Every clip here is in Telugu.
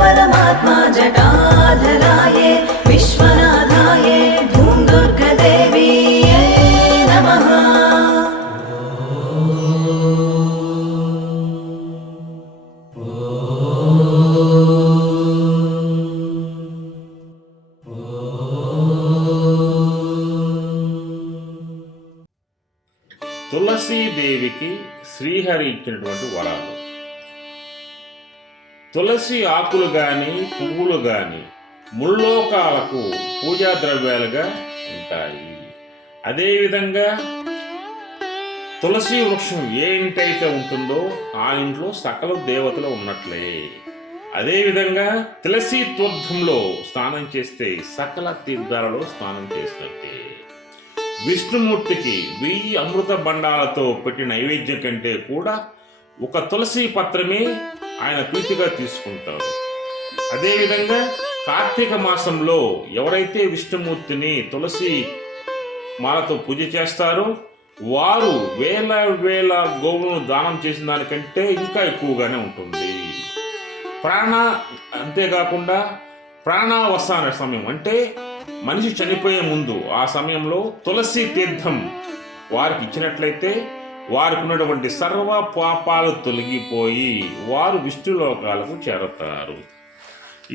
परमात्मा जटाधराये विश्वनाथाये धूं दुर्गदेवीये नमः తులసీదేవికి శ్రీహరి ఇచ్చినటువంటి వరాలు తులసి ఆకులు గాని పువ్వులు గాని ముల్లోకాలకు పూజా ద్రవ్యాలుగా ఉంటాయి. అదేవిధంగా తులసి వృక్షం ఏ ఇంటైతే ఉంటుందో ఆ ఇంట్లో సకల దేవతలు ఉన్నట్లే. అదేవిధంగా తులసి తీర్థంలో స్నానం చేస్తే సకల తీర్థాలలో స్నానం చేసినట్టే. విష్ణుమూర్తికి వెయ్యి అమృత బండాలతో పెట్టిన నైవేద్యం కంటే కూడా ఒక తులసి పత్రమే ఆయన ప్రీతిగా తీసుకుంటారు. అదేవిధంగా కార్తీక మాసంలో ఎవరైతే విష్ణుమూర్తిని తులసి మాలతో పూజ చేస్తారో వారు వేల వేల గోవులను దానం చేసిన దానికంటే ఇంకా ఎక్కువగానే ఉంటుంది. ప్రాణ అంతేకాకుండా ప్రాణావసాన సమయం. అంటే మనిషి చనిపోయే ముందు ఆ సమయంలో తులసి తీర్థం వారికి ఇచ్చినట్లయితే వారికి ఉన్నటువంటి సర్వ పాపాలు తొలగిపోయి వారు విష్ణులోకాలకు చేరతారు.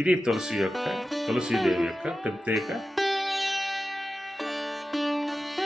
ఇది తులసి యొక్క తులసీదేవి యొక్క ప్రత్యేక